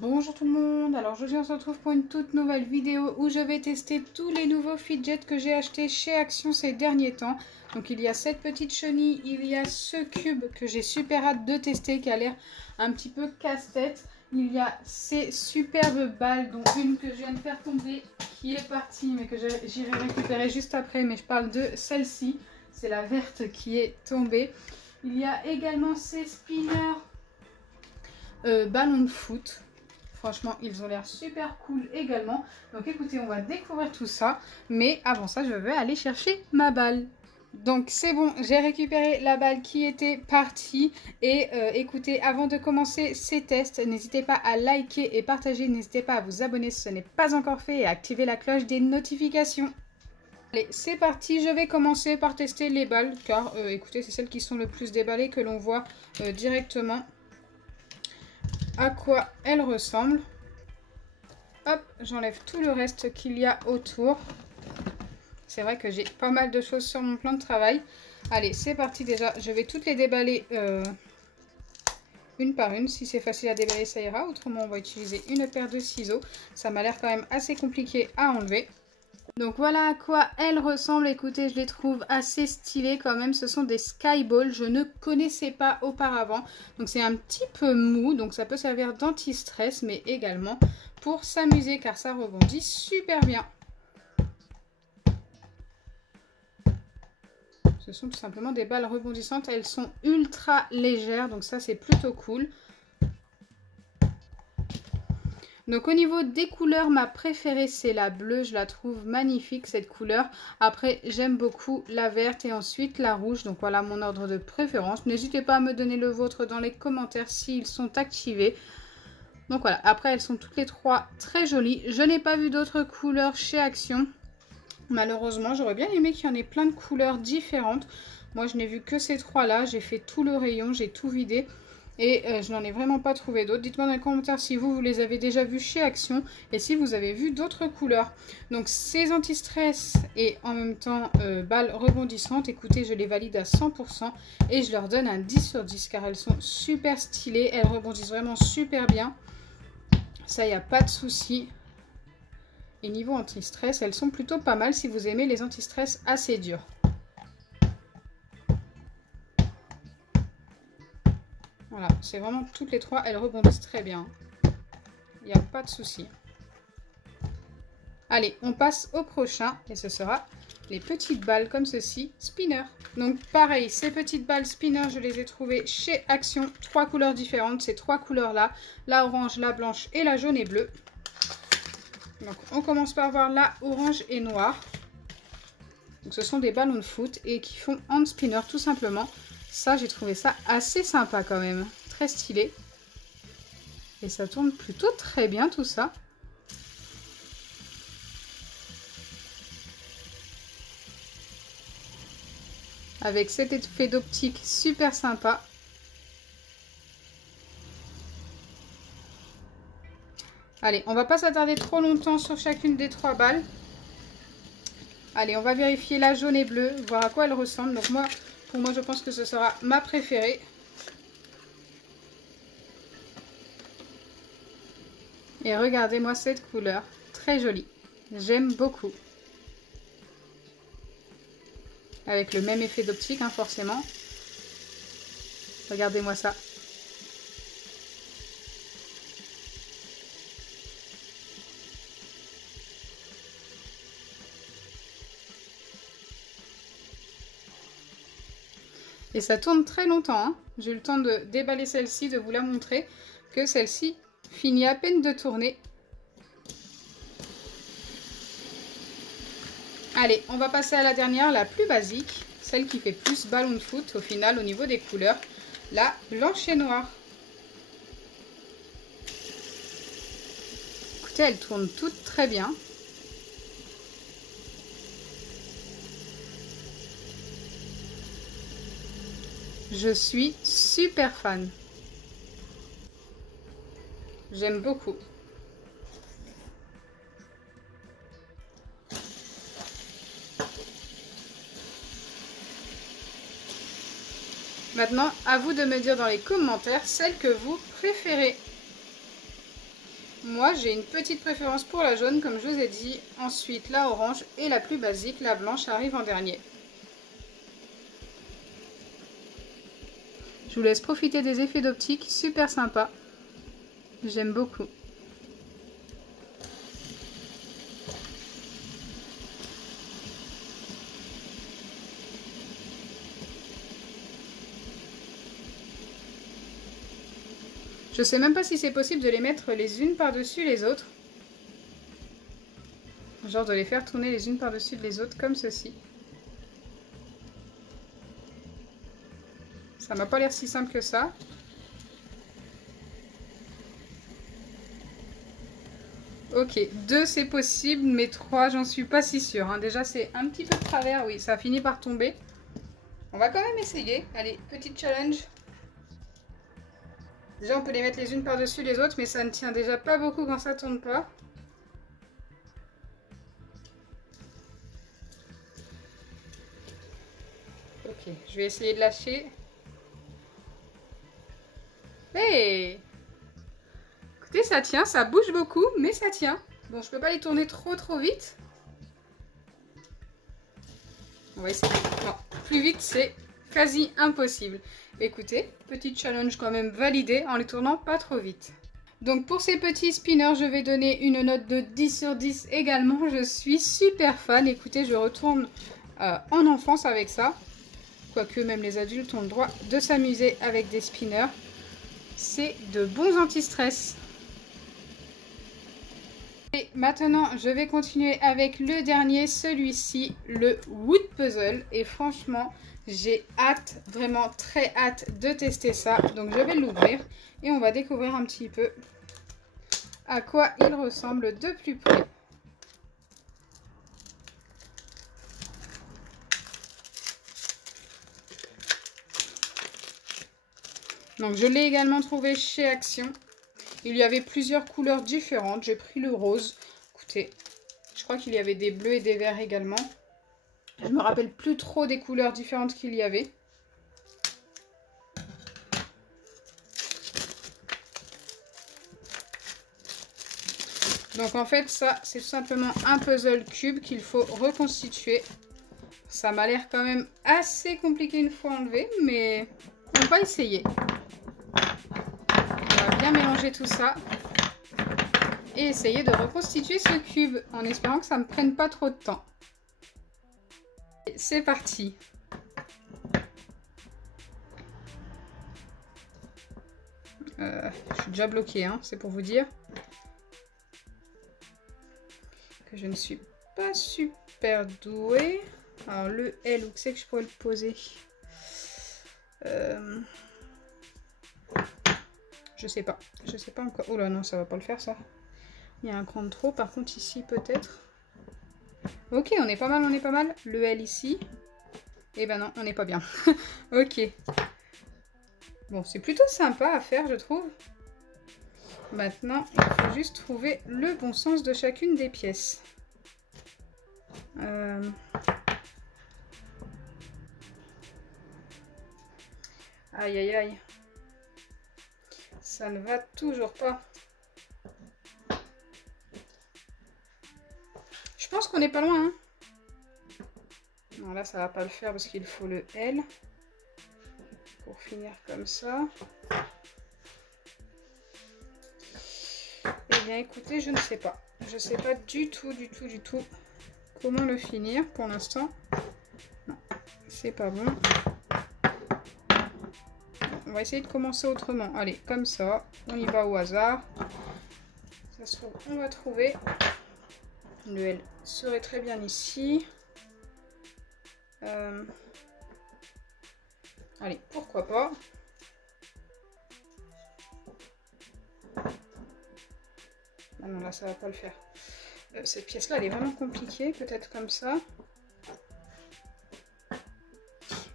Bonjour tout le monde, alors aujourd'hui on se retrouve pour une toute nouvelle vidéo où je vais tester tous les nouveaux fidgets que j'ai achetés chez Action ces derniers temps. Donc il y a cette petite chenille, il y a ce cube que j'ai super hâte de tester qui a l'air un petit peu casse-tête. Il y a ces superbes balles dont une que je viens de faire tomber qui est partie mais que j'irai récupérer juste après, mais je parle de celle-ci, c'est la verte qui est tombée. Il y a également ces spinners ballons de foot. Franchement, ils ont l'air super cool également. Donc écoutez, on va découvrir tout ça. Mais avant ça, je vais aller chercher ma balle. Donc c'est bon, j'ai récupéré la balle qui était partie. Et écoutez, avant de commencer ces tests, n'hésitez pas à liker et partager. N'hésitez pas à vous abonner si ce n'est pas encore fait et à activer la cloche des notifications. Allez, c'est parti, je vais commencer par tester les balles. Car écoutez, c'est celles qui sont le plus déballées que l'on voit directement à quoi elle ressemble. Hop, j'enlève tout le reste qu'il y a autour. C'est vrai que j'ai pas mal de choses sur mon plan de travail. Allez, c'est parti déjà. Je vais toutes les déballer une par une. Si c'est facile à déballer, ça ira. Autrement, on va utiliser une paire de ciseaux. Ça m'a l'air quand même assez compliqué à enlever. Donc voilà à quoi elles ressemblent. Écoutez, je les trouve assez stylées quand même. Ce sont des Skyballs. Je ne connaissais pas auparavant. Donc c'est un petit peu mou. Donc ça peut servir d'anti-stress. Mais également pour s'amuser car ça rebondit super bien. Ce sont tout simplement des balles rebondissantes. Elles sont ultra légères. Donc ça c'est plutôt cool. Donc au niveau des couleurs, ma préférée c'est la bleue, je la trouve magnifique cette couleur. Après j'aime beaucoup la verte et ensuite la rouge, donc voilà mon ordre de préférence. N'hésitez pas à me donner le vôtre dans les commentaires s'ils sont activés. Donc voilà, après elles sont toutes les trois très jolies. Je n'ai pas vu d'autres couleurs chez Action. Malheureusement, j'aurais bien aimé qu'il y en ait plein de couleurs différentes. Moi je n'ai vu que ces trois là, j'ai fait tout le rayon, j'ai tout vidé. Et je n'en ai vraiment pas trouvé d'autres. Dites-moi dans les commentaires si vous les avez déjà vus chez Action et si vous avez vu d'autres couleurs. Donc ces anti-stress et en même temps balles rebondissantes, écoutez, je les valide à 100% et je leur donne un 10 sur 10 car elles sont super stylées. Elles rebondissent vraiment super bien. Ça, il n'y a pas de souci. Et niveau anti-stress, elles sont plutôt pas mal si vous aimez les anti-stress assez durs. Voilà, c'est vraiment toutes les trois, elles rebondissent très bien. Il n'y a pas de souci. Allez, on passe au prochain et ce sera les petites balles comme ceci, spinner. Donc pareil, ces petites balles spinner, je les ai trouvées chez Action. Trois couleurs différentes, ces trois couleurs-là. La orange, la blanche et la jaune et bleue. Donc on commence par voir la orange et noire. Donc ce sont des ballons de foot et qui font hand spinner tout simplement. Ça, j'ai trouvé ça assez sympa quand même. Très stylé. Et ça tourne plutôt très bien tout ça. Avec cet effet d'optique super sympa. Allez, on va pas s'attarder trop longtemps sur chacune des trois balles. Allez, on va vérifier la jaune et bleue, voir à quoi elle ressemble. Donc moi, pour moi, je pense que ce sera ma préférée. Et regardez-moi cette couleur, très jolie. J'aime beaucoup. Avec le même effet d'optique, hein, forcément. Regardez-moi ça. Et ça tourne très longtemps. Hein. J'ai eu le temps de déballer celle-ci, de vous la montrer. Que celle-ci finit à peine de tourner. Allez, on va passer à la dernière, la plus basique. Celle qui fait plus ballon de foot au final au niveau des couleurs. La blanche et noire. Écoutez, elles tournent toutes très bien. Je suis super fan. J'aime beaucoup. Maintenant, à vous de me dire dans les commentaires celle que vous préférez. Moi, j'ai une petite préférence pour la jaune, comme je vous ai dit. Ensuite, la orange et la plus basique, la blanche, arrive en dernier. Je vous laisse profiter des effets d'optique, super sympa. J'aime beaucoup. Je sais même pas si c'est possible de les mettre les unes par-dessus les autres. Genre de les faire tourner les unes par-dessus les autres comme ceci. Ça m'a pas l'air si simple que ça. Ok, 2 c'est possible, mais 3 j'en suis pas si sûre. Hein. Déjà c'est un petit peu de travers, oui, ça finit par tomber. On va quand même essayer. Allez, petit challenge. Déjà on peut les mettre les unes par-dessus les autres, mais ça ne tient déjà pas beaucoup quand ça tourne pas. Ok, je vais essayer de lâcher. Hey! Écoutez, ça tient, ça bouge beaucoup, mais ça tient. Bon, je peux pas les tourner trop vite. On va essayer. Non, plus vite, c'est quasi impossible. Écoutez, petit challenge quand même validé en les tournant pas trop vite. Donc pour ces petits spinners, je vais donner une note de 10 sur 10 également. Je suis super fan. Écoutez, je retourne en enfance avec ça. Quoique même les adultes ont le droit de s'amuser avec des spinners. C'est de bons anti-stress. Et maintenant, je vais continuer avec le dernier, celui-ci, le Wood Puzzle. Et franchement, j'ai hâte, vraiment très hâte de tester ça. Donc je vais l'ouvrir et on va découvrir un petit peu à quoi il ressemble de plus près. Donc je l'ai également trouvé chez Action. Il y avait plusieurs couleurs différentes. J'ai pris le rose. Écoutez, je crois qu'il y avait des bleus et des verts également. Je me rappelle plus trop des couleurs différentes qu'il y avait. Donc en fait ça c'est tout simplement un puzzle cube qu'il faut reconstituer. Ça m'a l'air quand même assez compliqué une fois enlevé, mais on va essayer. On va bien mélanger tout ça et essayer de reconstituer ce cube en espérant que ça ne me prenne pas trop de temps. C'est parti. Je suis déjà bloquée, hein, c'est pour vous dire que je ne suis pas super douée. Alors le L, où c'est que je pourrais le poser? Je sais pas encore. Oh là non, ça va pas le faire ça. Il y a un cran de trop. Par contre ici peut-être. Ok, on est pas mal, on est pas mal. Le L ici. Eh ben non, on n'est pas bien. Ok. Bon, c'est plutôt sympa à faire, je trouve. Maintenant, il faut juste trouver le bon sens de chacune des pièces. Aïe, aïe, aïe. Ça ne va toujours pas. Je pense qu'on n'est pas loin. Hein. Non, là, ça va pas le faire parce qu'il faut le L. Pour finir comme ça. Eh bien, écoutez, je ne sais pas. Je ne sais pas du tout comment le finir pour l'instant. Non, c'est pas bon. On va essayer de commencer autrement. Allez, comme ça. On y va au hasard. Ça se trouve, on va trouver. Le L serait très bien ici. Allez, pourquoi pas. Ah non, là, ça va pas le faire. Cette pièce-là, elle est vraiment compliquée. Peut-être comme ça.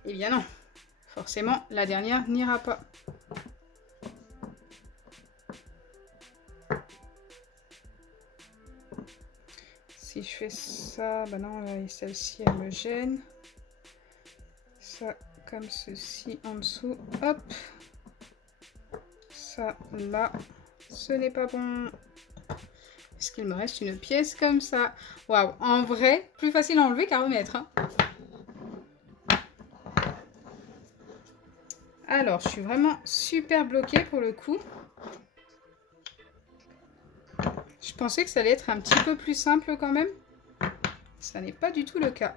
Eh bien non. Forcément, la dernière n'ira pas. Si je fais ça, bah non, celle-ci, elle me gêne. Ça, comme ceci, en dessous. Hop. Ça, là. Ce n'est pas bon. Puisqu'il me reste une pièce comme ça. Waouh, en vrai, plus facile à enlever qu'à remettre. Hein. Alors, je suis vraiment super bloquée pour le coup. Je pensais que ça allait être un petit peu plus simple quand même. Ça n'est pas du tout le cas.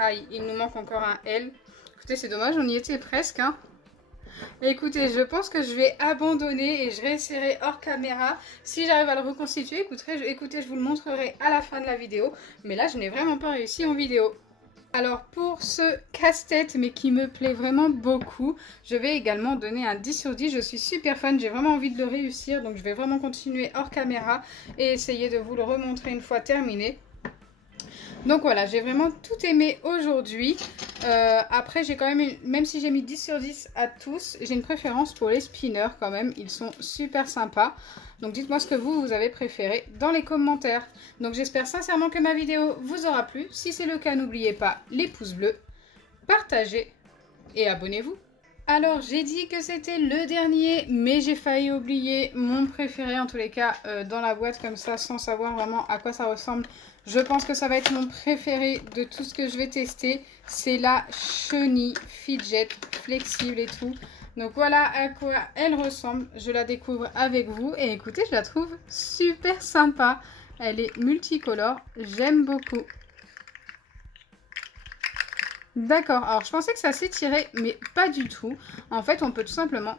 Aïe, il nous manque encore un L. Écoutez, c'est dommage, on y était presque. Hein. Écoutez, je pense que je vais abandonner et je réessayerai hors caméra. Si j'arrive à le reconstituer, écoutez, je vous le montrerai à la fin de la vidéo. Mais là, je n'ai vraiment pas réussi en vidéo. Alors pour ce casse-tête, mais qui me plaît vraiment beaucoup, je vais également donner un 10 sur 10. Je suis super fan, j'ai vraiment envie de le réussir. Donc je vais vraiment continuer hors caméra et essayer de vous le remontrer une fois terminé. Donc voilà, j'ai vraiment tout aimé aujourd'hui. Après, j'ai quand même si j'ai mis 10 sur 10 à tous, j'ai une préférence pour les spinners quand même. Ils sont super sympas. Donc dites-moi ce que vous avez préféré dans les commentaires. Donc j'espère sincèrement que ma vidéo vous aura plu. Si c'est le cas, n'oubliez pas les pouces bleus, partagez et abonnez-vous. Alors j'ai dit que c'était le dernier, mais j'ai failli oublier mon préféré en tous les cas dans la boîte comme ça sans savoir vraiment à quoi ça ressemble. Je pense que ça va être mon préféré de tout ce que je vais tester. C'est la chenille fidget flexible et tout. Donc voilà à quoi elle ressemble. Je la découvre avec vous. Et écoutez, je la trouve super sympa. Elle est multicolore. J'aime beaucoup. D'accord. Alors je pensais que ça s'étirait, mais pas du tout. En fait, on peut tout simplement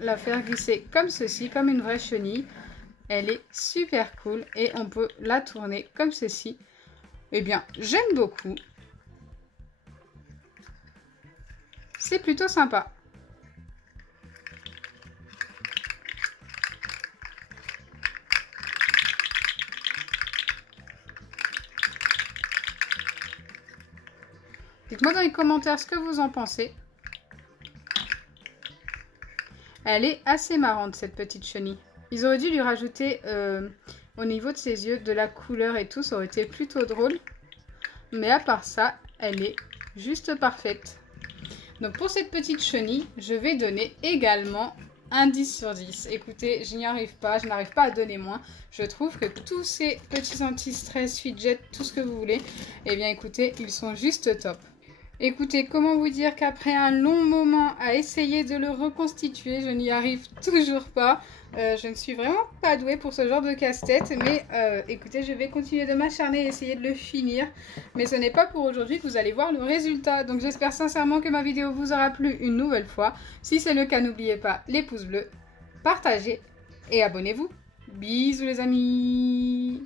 la faire glisser comme ceci, comme une vraie chenille. Elle est super cool et on peut la tourner comme ceci. Eh bien, j'aime beaucoup. C'est plutôt sympa. Dites-moi dans les commentaires ce que vous en pensez. Elle est assez marrante cette petite chenille. Ils auraient dû lui rajouter au niveau de ses yeux de la couleur et tout, ça aurait été plutôt drôle. Mais à part ça, elle est juste parfaite. Donc pour cette petite chenille, je vais donner également un 10 sur 10. Écoutez, je n'arrive pas à donner moins. Je trouve que tous ces petits anti-stress, fidget, tout ce que vous voulez, eh bien écoutez, ils sont juste top. Écoutez, comment vous dire qu'après un long moment à essayer de le reconstituer, je n'y arrive toujours pas. Je ne suis vraiment pas douée pour ce genre de casse-tête, mais écoutez, je vais continuer de m'acharner et essayer de le finir. Mais ce n'est pas pour aujourd'hui que vous allez voir le résultat. Donc j'espère sincèrement que ma vidéo vous aura plu une nouvelle fois. Si c'est le cas, n'oubliez pas les pouces bleus, partagez et abonnez-vous. Bisous les amis!